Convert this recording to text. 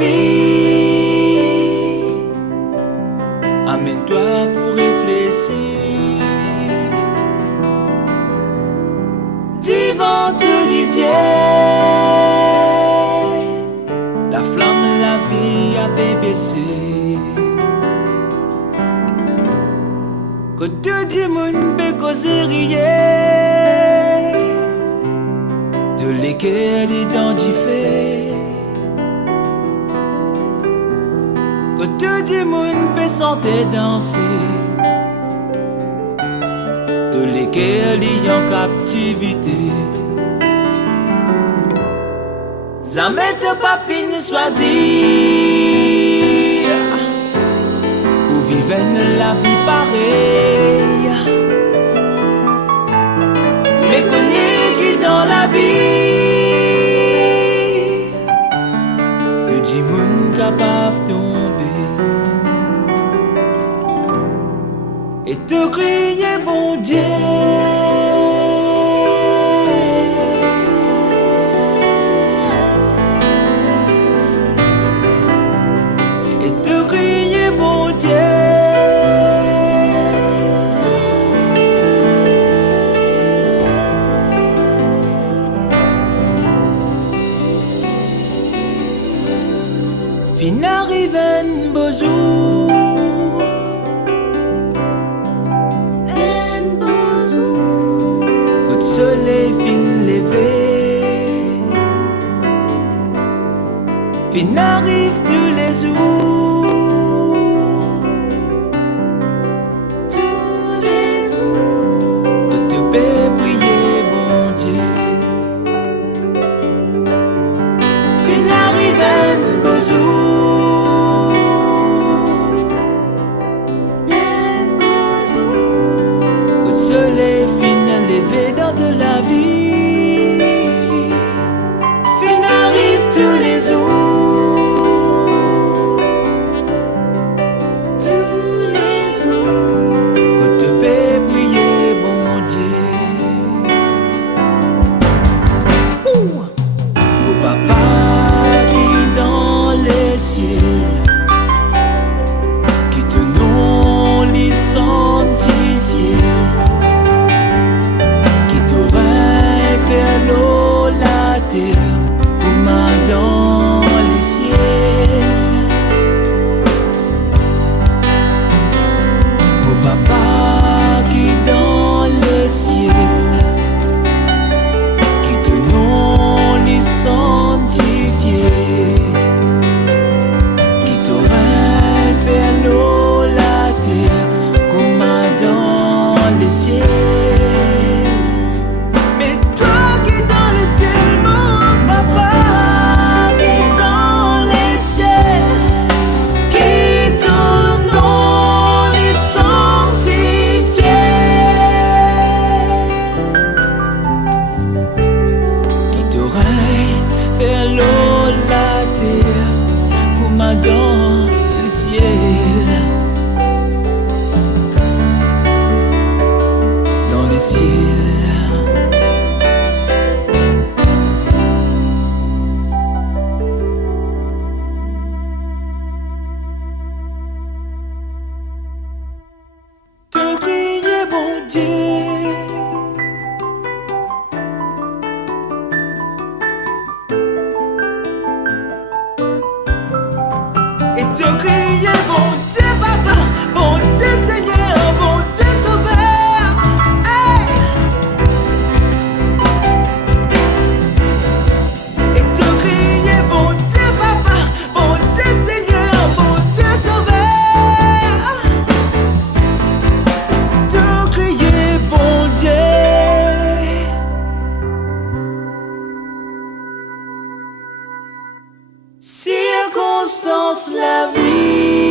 vie. Amène-toi pour réfléchir. Divin te lisier, la flamme, la vie a BBC. Que te dis moun pe causer rien, de lesquels identifier. Que te dis moun pe santé danser, de lesquels y en captivité. Jamais te pas fini choisir pour vivre la vie pareille. Mais connais qui dans la vie, que du monde capable tomber et te crier bon Dieu. Fin arrive un beau jour, que le soleil fin levé. Fin arrive tous les jours, que tu peux prier bon Dieu. Fin arrive un beau jour, soleil fin levé dans de la vie. Fin arrive tous les jours, que te peux prier bon Dieu. Mon papa qui dans les cieux, qui te non les sanctifié, faire l'eau, la terre, commandant les ciels. Mon papa qui dans les ciels, qui te non les sanctifié, qui t'aurait fait l'eau, la terre, commandant les ciels. Faire l'eau, la terre, commandant le ciel. Dans le ciel. Te crier bon Dieu. Et te crier bon Dieu papa, bon Dieu Seigneur, bon Dieu sauveur. Hey! Et te crier bon Dieu papa, bon Dieu Seigneur, bon Dieu sauveur. Te crier bon Dieu. Circonstance la vie.